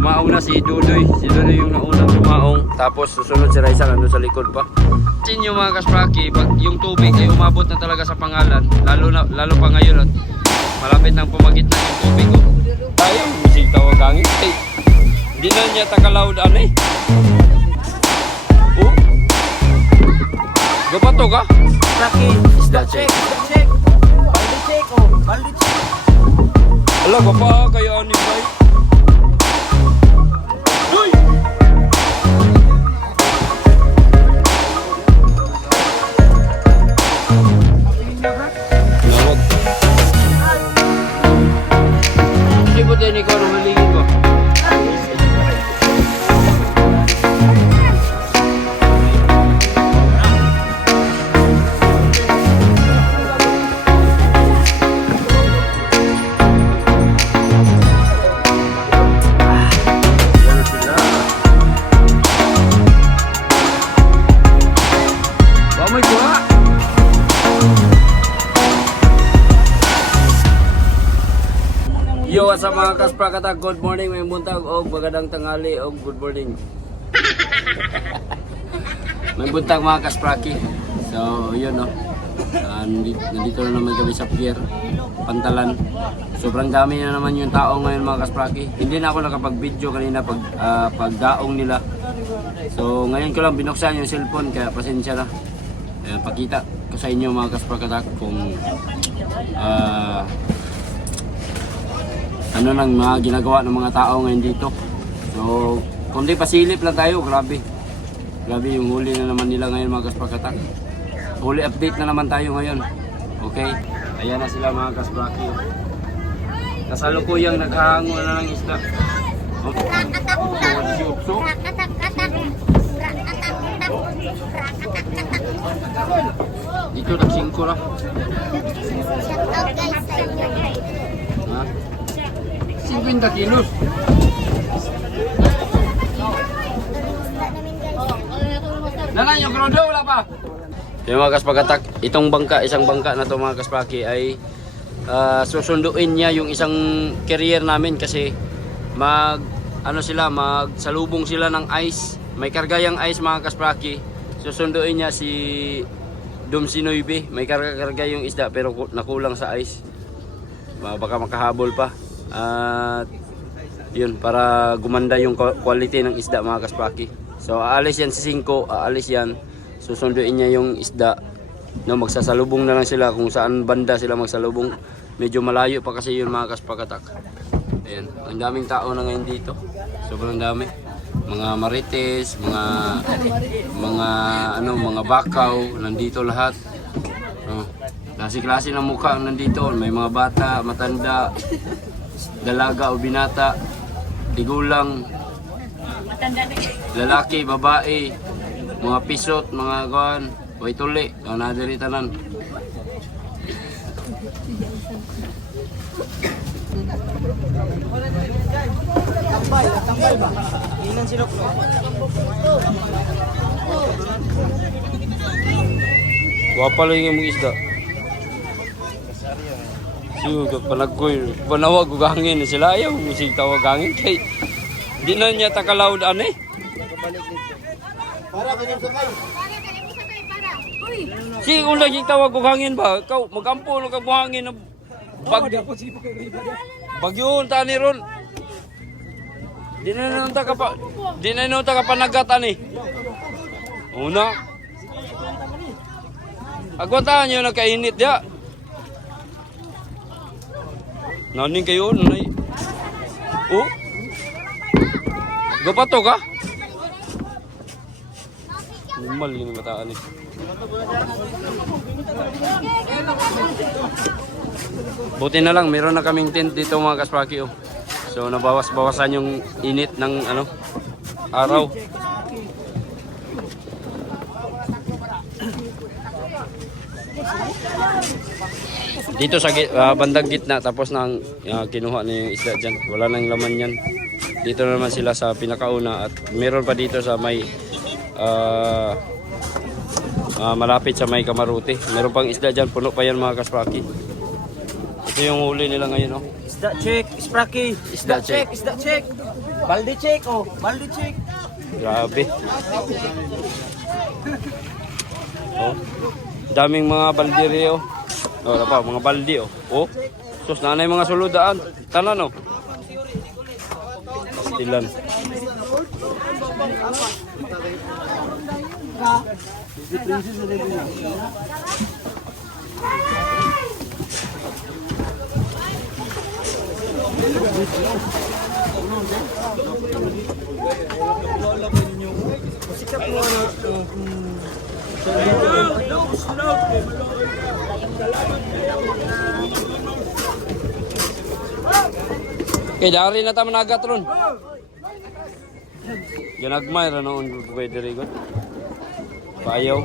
Dumaong na si Dudoy. Si Dudoy yung naunang dumaong. Tapos susunod si Raisa nandun sa likod pa. Sin yung mga kaspraki, pag yung tubig ay umabot na talaga sa pangalan. Lalo pa ngayon at malapit nang pumagit na yung tubig. Tayo, bisig tawag hangin. Hey, hindi na niya takalaud anay. Oh, gapato ka? Spraki, Isda check. check. Baldi check, oh. Baldi check. Ala, gapa kayo ani bay. Uy! Nawag. Hindi po din ikaw rumalingin ko. Yo, what's up mga kasprakatak? Good morning, may buntag o bagadang tanghali o good morning. May buntag mga kaspraki. So, yun no. Nandito na naman kami sa pier, Pantalan. Sobrang dami na naman yung tao ngayon mga kaspraki. Hindi na ako nakapag-video kanina pag daong nila. So, ngayon ko lang binuksan yung cellphone kaya pasensya na. Pakita ko sa inyo mga kasprakatak kung ano nang mga ginagawa ng mga tao ngayon dito. So, kundi pasilip lang tayo, grabe. Grabe yung huli na naman nila ngayon mga kasprakatak. Huli update na naman tayo ngayon. Okay? Ayan na sila mga kaspraki. Kasalukuyang naghahango na ng isda. Dito nagsingko lang. Ha? 50 kilos. Nana, yung krodo wala pa. Yung mga kaspagatak, itong bangka, isang bangka na to mga kaspaki ay susunduin niya yung isang carrier namin kasi magsalubong sila ng ice. May kargayang ice mga kaspaki. Susunduin niya si Dumsinoybe. May karga yung isda pero nakulang sa ice. Baka makahabol pa. At yun, para gumanda yung quality ng isda mga kaspaki. So aalis yan si 5, aalis yan. Susunduin niya yung isda. No, magsasalubong na lang sila kung saan banda sila magsalubong. Medyo malayo pa kasi yun mga kaspakatak. Ayan, ang daming tao na ngayon dito. Sobrang dami. Mga marites, mga bakaw, nandito lahat. Klase-klase ng mukha nandito. May mga bata, matanda, dalaga o binata, tigulang, lalaki, babae, mga pisot, mga kuan, way tuli, nadiri tanan. Tambay ba? Ilan sinok? Wapa lang yung mga isda. Siyo, panagkoy, panawag ugangin sila ayaw, musig tawag hangin kay di na niya takalaud anay. Para kanyang sakay. Si kung lagi tawag ugangin ba, ikaw magampo ka buhangin na bagyo tani ron. Di na nung ta kapanagat ani. Una. Agwatahan niyo nagkainit dia. Naning kayo, nanay. Oh? Gapato ka? Normal yun yung mataan eh. Buti na lang, meron na kaming tent dito mga kaspaki. Oh. So nabawas-bawasan yung init ng araw. Dito sa bandang gitna tapos nang kinuha na yung isda dyan. Wala nang laman yan. Dito naman sila sa pinakauna at meron pa dito sa may malapit sa may Kamaruti. Meron pang isda dyan. Puno pa yan mga kaspaki. Ito yung huli nila ngayon. Oh. Isda check, Spracky. Isda check. Isda check. Balde check, oh. Balde check. Grabe. Oh. Daming mga balde rin, oh. Oh, wala pa, mga balde, oh. Oh. Sus, nanay mga suludaan. Tanan, oh. Pastilan. Okay, dari na tayo managat ron. Ginagmay ra noon pwede rin. Payaw.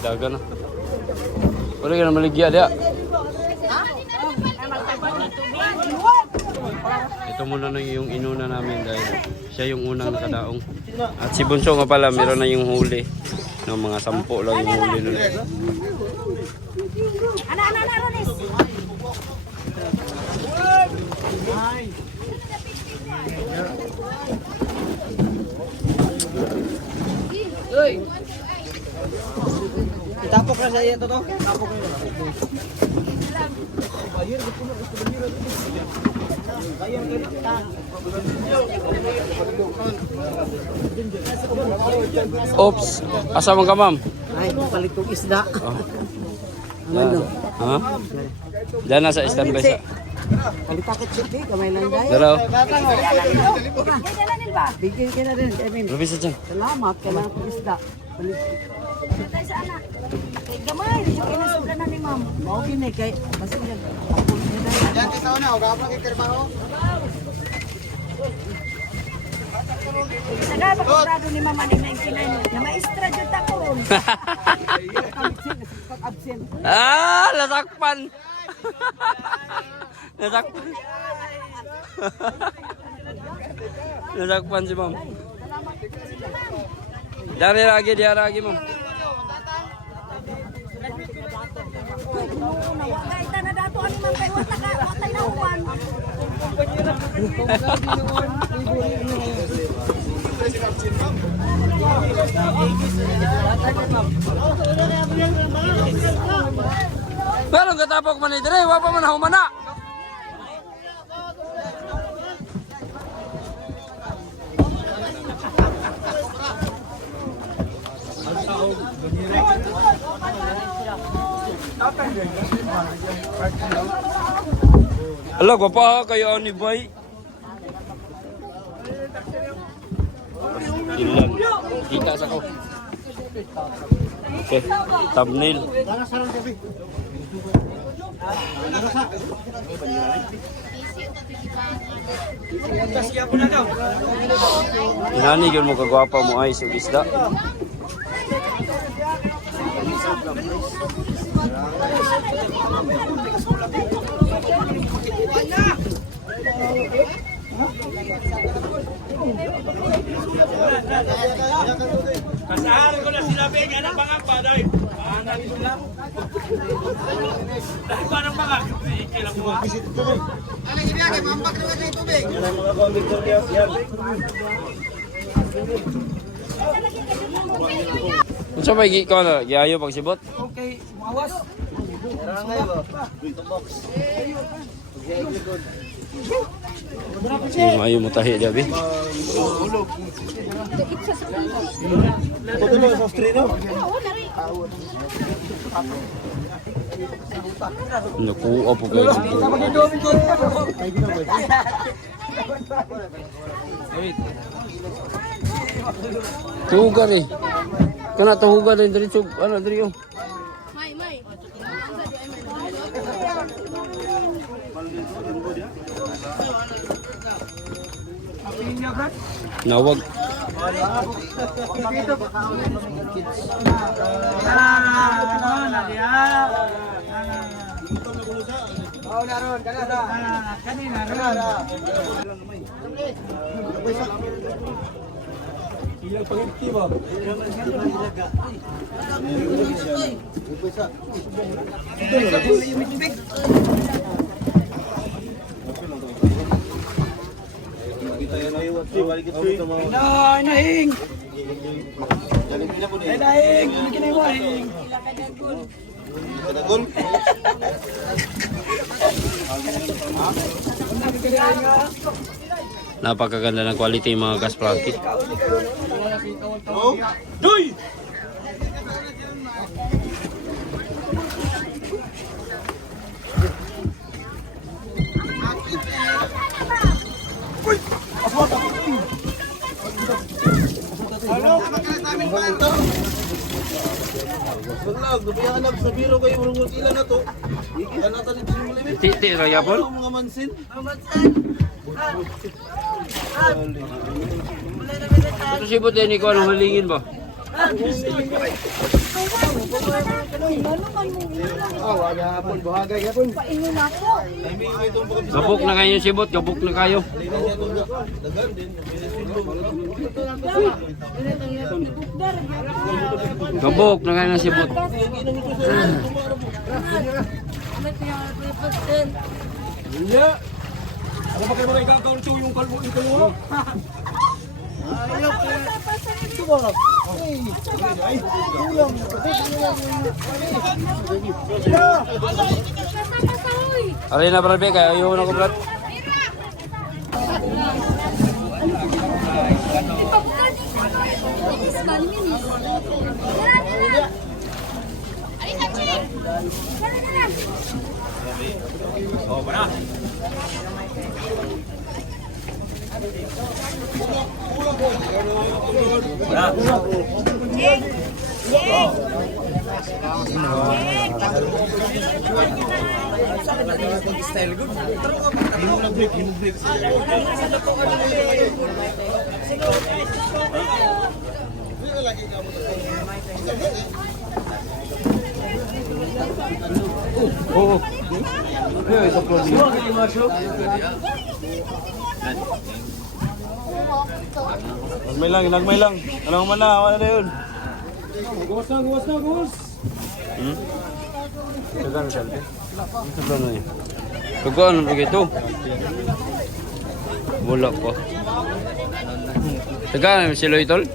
Daga na. Pwede ka na maligya dia. Ito muna na yung inuna namin dahil siya yung unang nakadaong. At si Bunso nga pala, meron na yung huli. No, mga 10 lang yung huli nun. Itapok na sa iyo to. Tapok na yun. Oops! Asa man ka, ma'am? Ay, palit kong isda. Oh. Yan. Ha? Diyan na sa standby sa... Kalitakit siya, kamay lang dahil. Dalaw. Bigyan ka na rin, Emin. Rubis dyan. Salamat, kailangan kong isda. Tayo sa anak. Kay gamay, yung kinasugan na ni ma'am. Mau gini kay basta yan. Yan kita na, o kapag ikirmaho. Nagapagkurado ni mama ni na ikinan. Na maestra dyan ako. Absent. Ah! Nasakpan! Nasakpan. Nasakpan si ma'am. Dari lagi, dia lagi, ma'am. Kahit na dato ani man kay watay na uwan. Pero katapok man ni dire, wa pa man humana. Ala, gwapa kayo ni boy. Ilan. Kita sa ko. Okay, thumbnail. Inani gyud mo kagwapa mo ay sa isda. Kasahan ko na sila Beng, anong bangag ba doy? Paano sila? Dahil pa ng bangag? Ikilang mo. Ano hindi agad, mambak naman na yung tubig. Unsa may gi ko na giayo pagsibot? Okay, mawas. Mayo mo tahi diabi. Nakuha po kayo. Tuhugan eh. Kana tuhugan din diretso ano diri oh. May. Nawag. Oh, naroon, kanada. Kanina, Ilang pangiti ba? Nay, nahing! Nay, nahing! Hindi kinaiwahing! Napakaganda ng quality mga Kaspraki. Doy! Baglag, dupiyan anak sa biro kayo urungot ilan na to. Ikan natin ito yung limit. Titi raya po. Mga mansin. Ito sibot din ikaw anong halingin ba? Wala hapon, buhagay hapon. Paingon ako. Gabok na kayo yung sibot, gabok na kayo. Dagan din. Gabok na kayo ng sibot. Iya. Ano ba kayo mga ikakaunto yung kalbo ito mo? Aray na brad, kaya ayaw na ko brad. Oh, mana? Oo. Nagmay lang. Alam mo na, wala na yun. Guwas na. Tagaan na siya. Ito ba na yun? Tagaan na ito. Wala pa. Tagaan na si Loitol?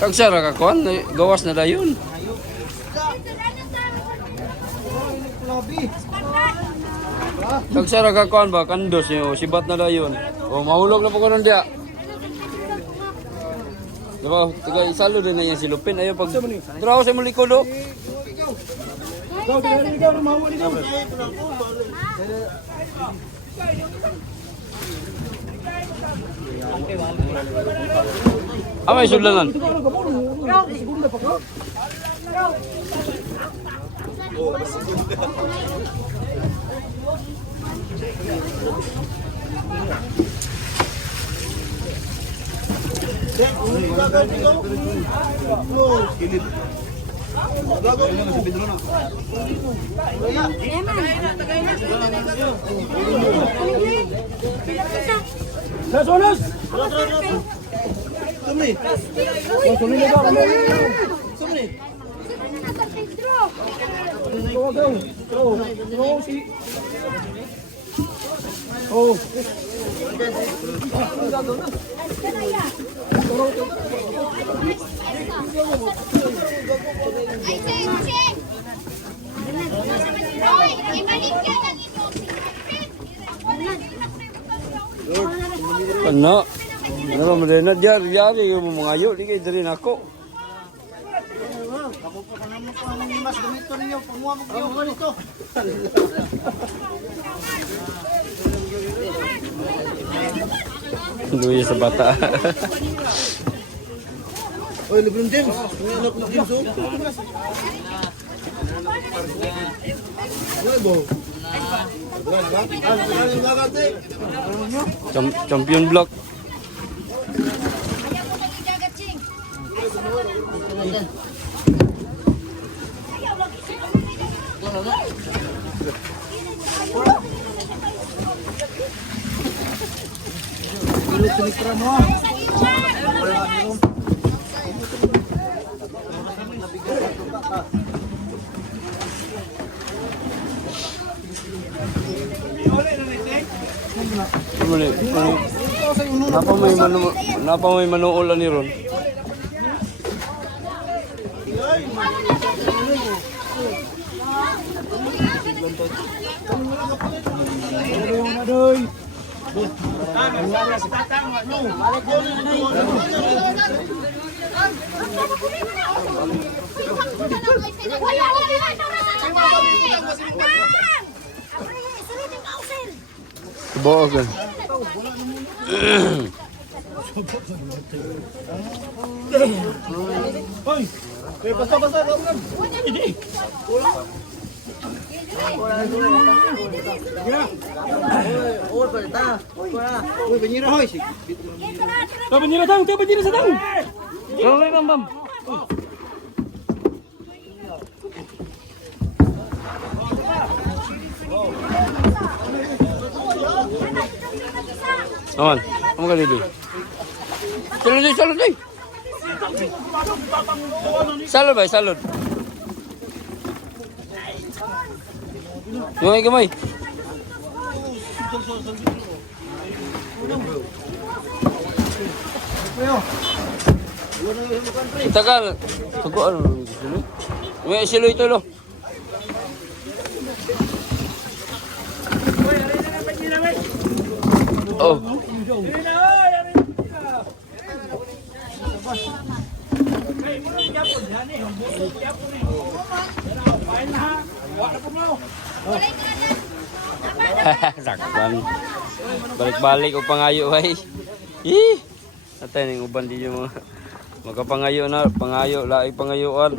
Kagsara ka kuan, gawas na dayon. Kagsara ka kuan ba kandos yo, sibat na dayon. O mahulog na po karon dia. Diba, taga isalo din na yan si Lupin. Ayaw pag trabaho sa muli ko do. Amay sulanan. Ano? Ano ba madena diari yung mga ayo di kay diri nako. Mas gamito ninyo, panguha mo kayo dito. Luya sa bata. Oy, LeBron James. May anak na James. Champion block. Ayaw ko nang ijagat, Ching. Ayaw lagi siya. Napa may manuulan ni Ron. Bawa kan. Tayo banjir datang, tayo banjir datang. Rolay bam bam. Aman, kamu kan dulu. Salud deh. Salud bay, salud. Gamay. Tagal. Tago ano silo? May silo ito lo. Oh. Sakpan. Balik-balik o pangayo ay. Ih. Atay ning uban di mo makapangayo na, pangayo laing pangayuan.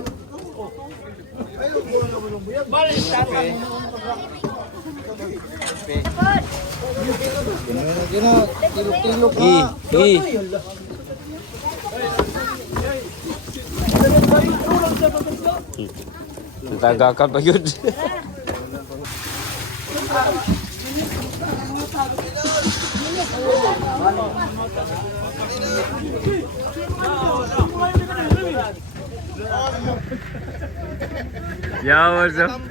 Tagakan pa yun. Yeah, what's up?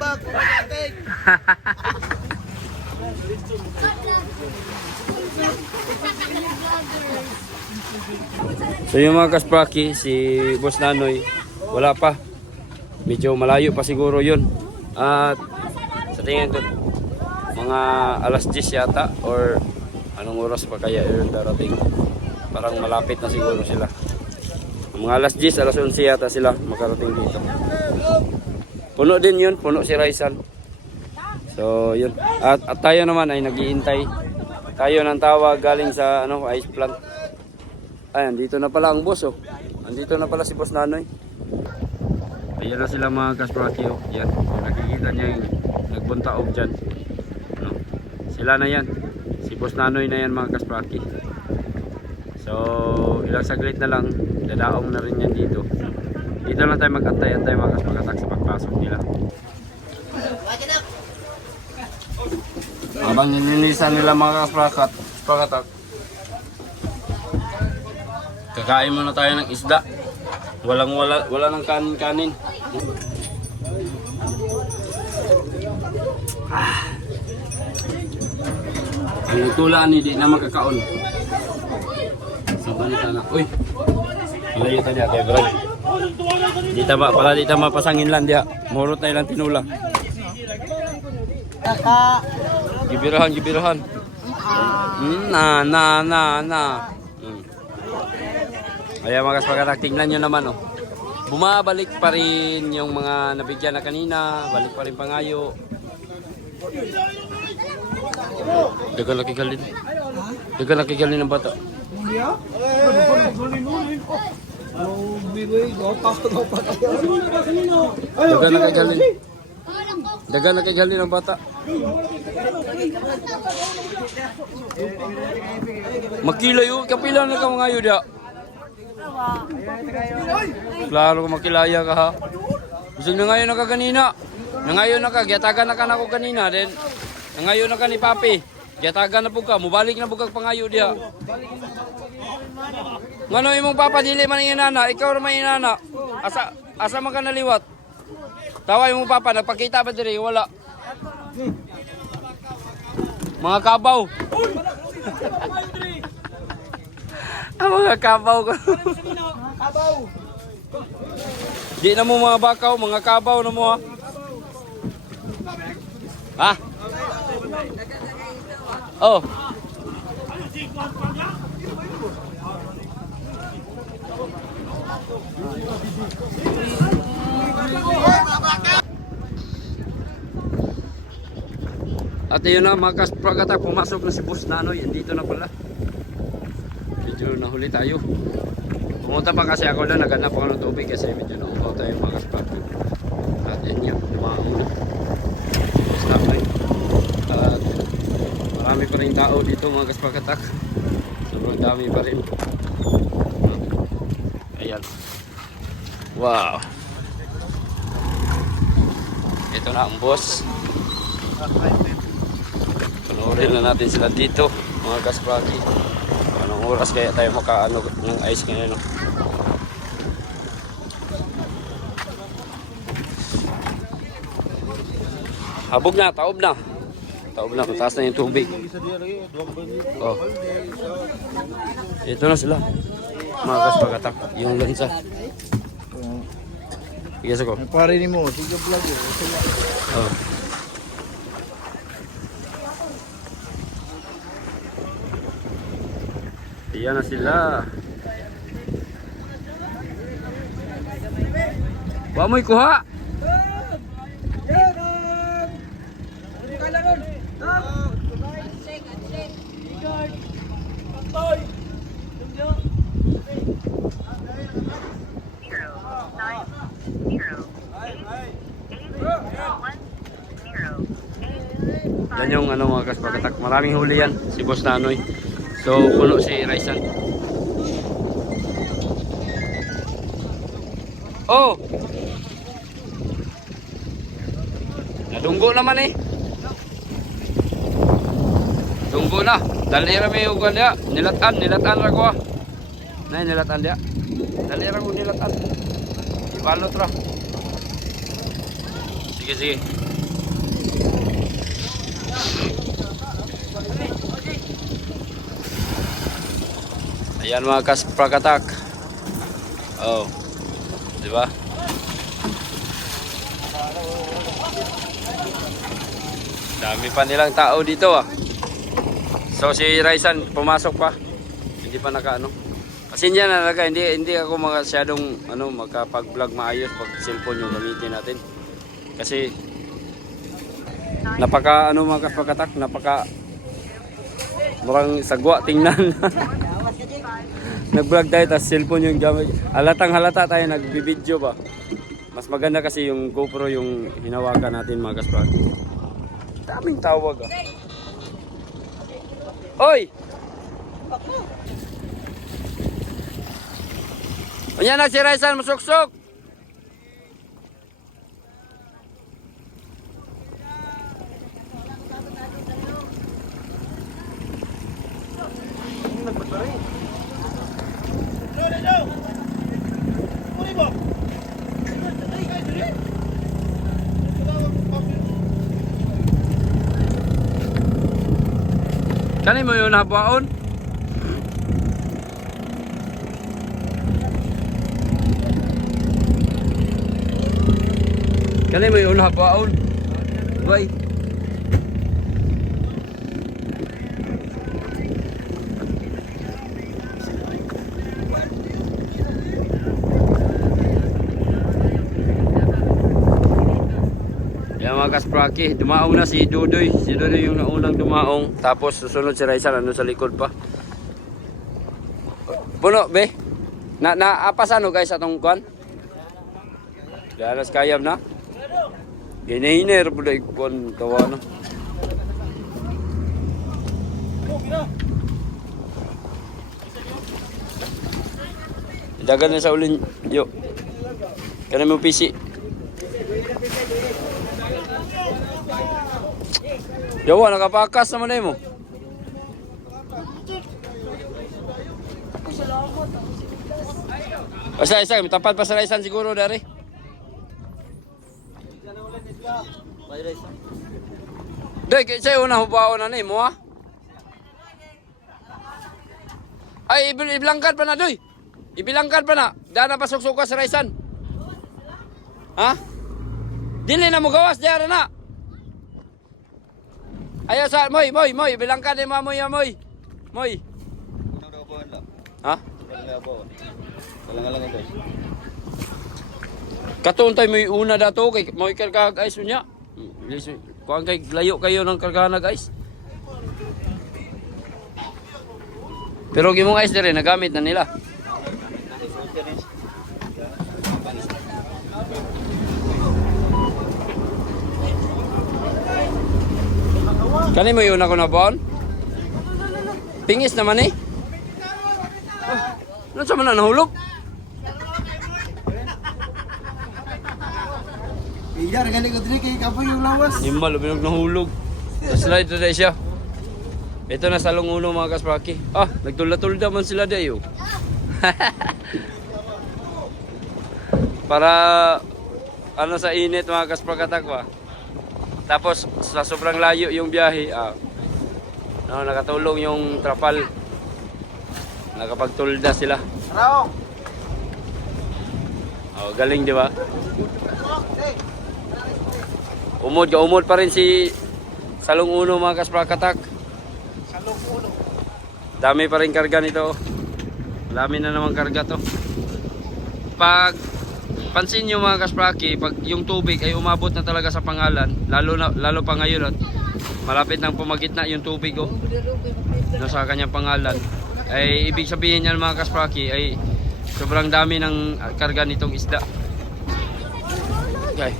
So yung mga kaspraki, si Boss Nanoy, wala pa. Medyo malayo pa siguro yun. At sa tingin ko, mga alas 10 yata or anong oras pa kaya yun darating. Parang malapit na siguro sila. Mga alas 10, alas 11 yata sila makarating dito. Puno din yun, puno si Raizal. So yun. At tayo naman ay nag-iintay. Tayo ng tawag galing sa ice plant. Ayan, dito na pala ang boss oh. Andito na pala si Boss Nanoy. Ayan na sila mga kaspraki oh. Yan, nakikita niya yung nagbuntaog dyan. Ano? Sila na yan. Si Boss Nanoy na yan mga kaspraki. So ilang saglit na lang, dadaong na rin yan dito. Dito lang tayo mag-antay-antay mga kasprakatak sa pagpasok nila. Habang nilinisan nila mga kasprakatak, kakain muna tayo ng isda. Wala ng kanin-kanin. Ang lutulaan ni di na makakaon. Saban ka na. Uy. Malayo ta dia kay Brad. Di tama pasangin lang dia. Murot na ilang tinula. Gibirahan. Na. Kaya mga kasprakatak, tingnan nyo naman oh. Bumabalik pa rin yung mga nabigyan na kanina, balik pa rin pangayo. Dagan nakigalin ng bata. Dagan nakigalin. Dagan na kay gali ng bata. Makilay yun. Kapila na ka mga yun dia. Klaro ka makilaya ka ha. Gusto na ngayon na ka kanina. Na ngayon na ka. Giyatagan na ka na ko kanina. Then, na ngayon na ka ni Papi. Giyatagan na po ka. Mubalik na po ka pangayo dia. Ngano imong papa dili man inana. Ikaw ra man inana. Asa man ka naliwat. Tawa imong papa. Nagpakita ba diri? Wala. Mga kabaw. Mga kabaw ko. Di na mo mga bakaw, mga kabaw na mo ha. Ha? Oh. At yun na mga kaspragata, pumasok na si Boss Nanoy. Dito na pala. Medyo nahuli tayo. Pumunta pa kasi ako lang, naghanap ako ng tubig kasi medyo naupaw tayo mga kaspragata. At yun yun, dumaon na. Boss Nanoy. At marami pa rin tao dito mga kaspragata. Sobrang dami pa rin. Ayan. Wow. Ito na ang boss. Panoorin na natin sila dito, mga kaspragi. Anong oras kaya tayo makaano ng ice ngayon? No? Habog na, taob na. Taob na, mataas na yung tubig. Oh. Ito na sila, mga kaspragatak. Yung lansa. Yes ako. Pare ni mo, sige vlog eh. Oh. Iyan na sila. Wa mo'y kuha. Yan yung ano mga kaspagatak. Maraming huli yan. Si Boss Nanoy. So puno si Raisan. Oh! Nadunggo naman eh. Dunggo na. Dali rami yung kanya. Nilatan ra ko ah. Nay nilatan dia. Dali ra ko nilatan. Ibalot ra. Sige. Ayan mga kaspragatak. Oh. Di ba? Dami pa nilang tao dito ah. So si Raisan pumasok pa. Hindi pa nakaano. Kasi niya na talaga hindi ako masyadong makapag-vlog maayos pag cellphone yung gamitin natin. Kasi napaka mga kaspragatak, napaka murang sagwa tingnan. Nag-vlog tayo tapos cellphone yung gamit. Halatang halata tayo nagbibideo ba. Mas maganda kasi yung GoPro yung hinawakan natin mga kasprag. Daming tawag ah. Oy! Ayan na si Raisan masuksok. Kani mo yun habuaon? Kani mo yun habuaon? Why? Yan mga kaspraki, dumaong na si Dudoy. Si Dudoy yung naunang dumaong. Tapos susunod si Raisan, ano sa likod pa. Puno, be? Naapas ano guys atong kuan? Dalas kayam na? Hiner po dahil kuhan tawa na. Dagan na sa ulin, yo. Kana mo PC. Yawa, nakapakas naman na mo. Basta isa, tapad pa sa raisan siguro dari. Dai, kaya una hubaon na ni mo ha. Ay, ibilangkad pa na doy. Ibilangkad pa na. Dana pa suksok sa raisan. Ha? Dili na mo gawas diara na. Ayo sa moy, bilangkad ni mamoy moy. Moy. Ha? Kalang-alang ito. Katon tayo may una dato kay moy karga guys unya. Kuan kay layo kayo ng kargahan guys. Pero gimong guys dire nagamit na nila. Kani mo yun ako na bon? Pingis naman eh. Ano sa man na nahulog? Iya, regali ko dili kay kapoy yung lawas. Himal, binog nahulog. Slide na dahil siya. Ito na salong uno mga kaspraki. Ah, nagtulda-tulda man sila dayo. Para ano sa init mga kasprakatakwa. Tapos sa sobrang layo yung biyahe, nakatulong yung trapal. Nakapagtulda sila. Oh, galing di ba? Umod pa rin si Salong Uno mga kasprakatak. Salong ulo. Dami pa rin karga nito. Dami na naman karga to. Pag pansin nyo mga kaspraki, pag yung tubig ay umabot na talaga sa pangalan, lalo pa ngayon at malapit nang pumagitna yung tubig sa kanyang pangalan, ay ibig sabihin niyan mga kaspraki ay sobrang dami ng karga nitong isda. Okay.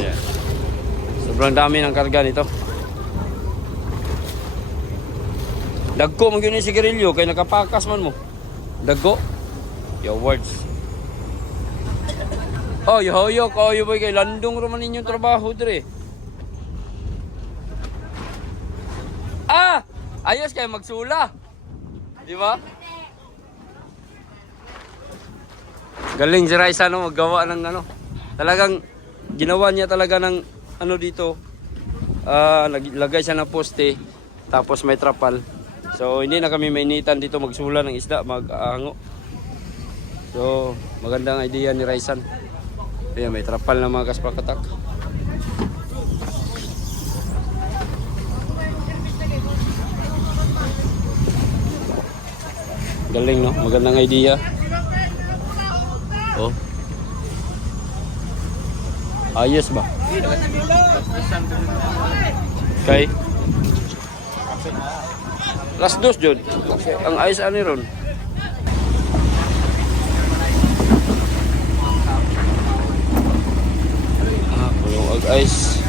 Yeah. Sobrang dami ng karga nito. Dagko mo yun yung sigarilyo kay nakapakas man mo. Dagko. Your words. Oh, yo boy kay landong roman ninyong trabaho dire. Ah! Ayos kayo magsula. Di ba? Galing si Raisa no, maggawa ng ano. Talagang ginawa niya talaga ng ano dito. Naglagay siya ng poste tapos may trapal. So hindi na kami mainitan dito magsula ng isda, mag-aango. So magandang idea ni Raisan. Ayan, may trapal na mga kasprakatak. Galing no, magandang idea. Oh. Ayos ba? Okay. Last dos Jod. Ang ayos ani ron. Pulong ag-ice.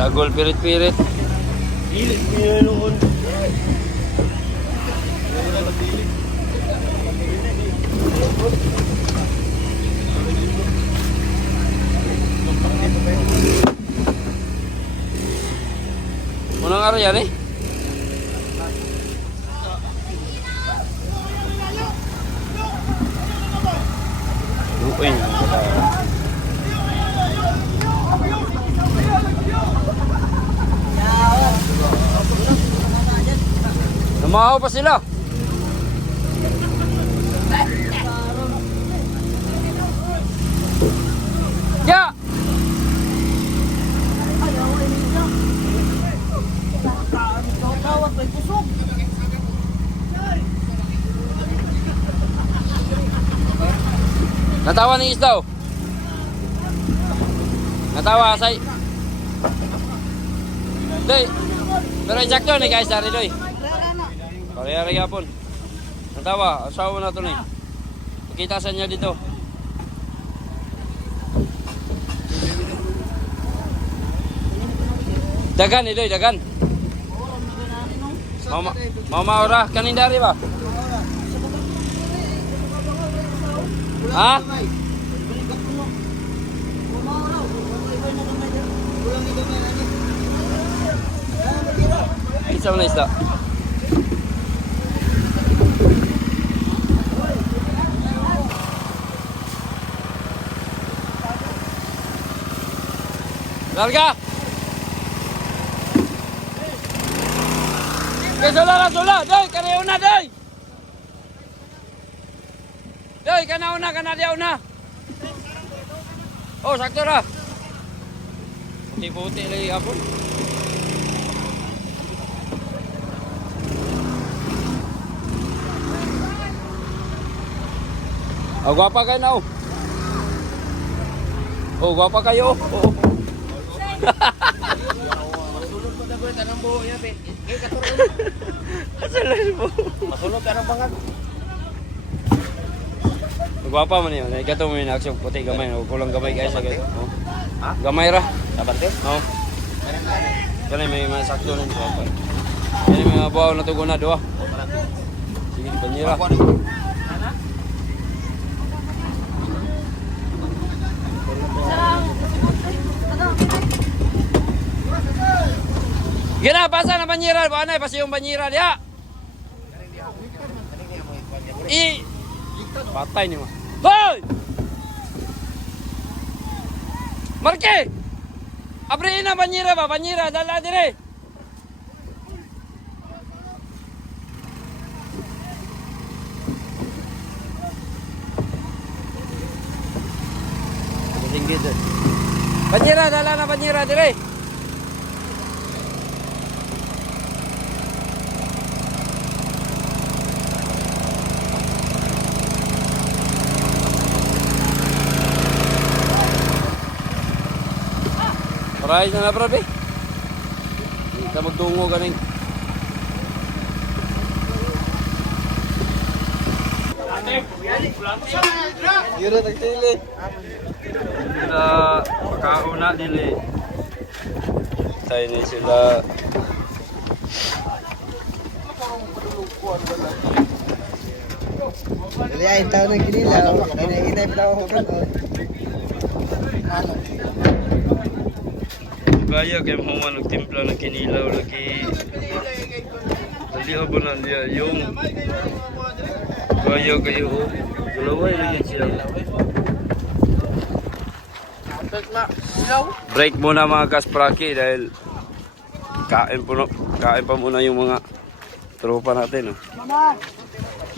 Sagol pirit-pirit. Ilit niya noon. Unang araw yan eh. Lupain. Namahaw pa sila. Ya. Natawa ng isda oh. Natawa say. Doy. Pero eksakto ni guys dari doy. Kaya yapon. Natawa, asawa na to ni. Kita sa niya dito. Dagan ni doy, dagan. Mama ora kanin dari ba? Ha? Isa na isda. Larga. Que sola, doy, kare una, doy. Doy, kana dia una. Oh, sakto ra. Puti-puti lagi hapon. Oh, gwapa kayo na oh. Oh, gwapa kayo. Oh. Masulog ka ng bangat. Gwapa man yun. Ikato mo yung aksyon puti gamay. Kulang gamay guys. Oh. Gamay ra. Sabante? Oh. Kaya may masakto nun. Kaya may mga bawa na tugon na doa. Sige, banyira. Gina, pasa na banyira. Paano pasi yung banyira dia? Patay ni mo. Hoy! Marke! Abri na banyira ba? Banyira, dala dire. Banyira, dala na banyira dire. Maray na bro, be. Kita magtungo ganing. Yun na tagtili. Sila pagkauna nila. Tayo ni sila. Dali ay tao ng kinilaw. Nakikita yung pinaka ko. Gaya kay Mama nagtimpla ng kinilaw lagi. Dali ba na niya yung gaya kayo. Dalaway lagi sila. Break muna mga kaspraki dahil kain pa muna yung mga tropa natin. Oh.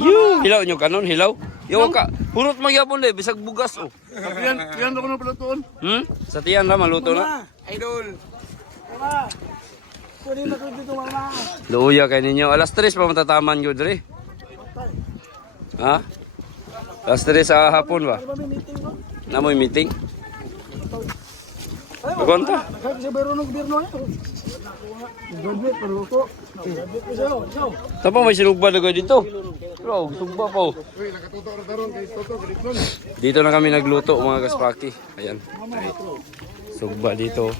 Yung hilaw nyo kanon, hilaw. Yo ka, hurot magyapon le, bisag bugas oh. Yan ako na pala tuon. Sa tiyan na maluto na. Idol. Mama. Kunin mo dito mama. Luya kay ninyo. Alas 3 pa matataman yun dre. Ha? Alas 3 sa hapon ba? May meeting no? Namoy meeting? Kukonta? Kahit sa biro ng gobyerno eh. Graduate pero ko. Graduate ko siya. Tapos may sinugba na kayo dito. Bro, sugba pa oh. Dito na kami nagluto mga kaspaki. Ayan. Ay, sugba dito.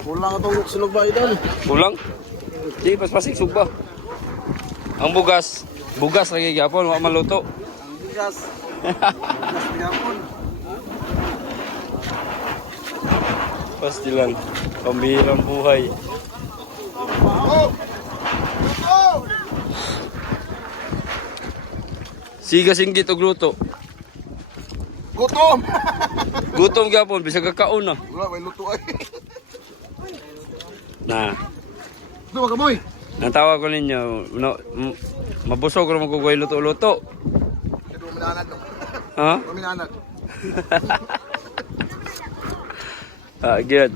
Kulang itong sunog ba idol? Kulang? Di, paspasig sugba. Ang bugas lagi gyapon, wa maluto. Bigas. Bigas yapon. Pastilan, pambihirang buhay. Siga singgit og luto. Gutom! Gutom gyapon bisag kakaon na. Wala, may luto ay. Na, Ito, magamoy! natawa ko ninyo, mabusog ra mo kugoy luto-luto. Ito, minanad no. Ha? Minanad. Good.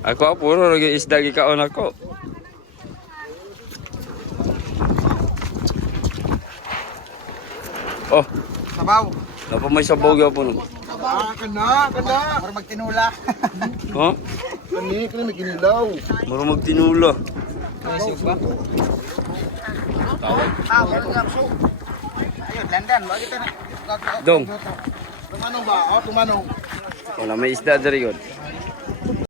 Ako puro lagi isda gikaon ako. Oh, Sabaw. napa may sabaw gyapon. Kana. Para magtinula. Oh, Kani may kinilaw. muro magtinula. Ayos ba? Meron nga so. Ayun, landan, bakit na? Dong, Tumanong ba? Oh, tumanong. wala may isda diri yun.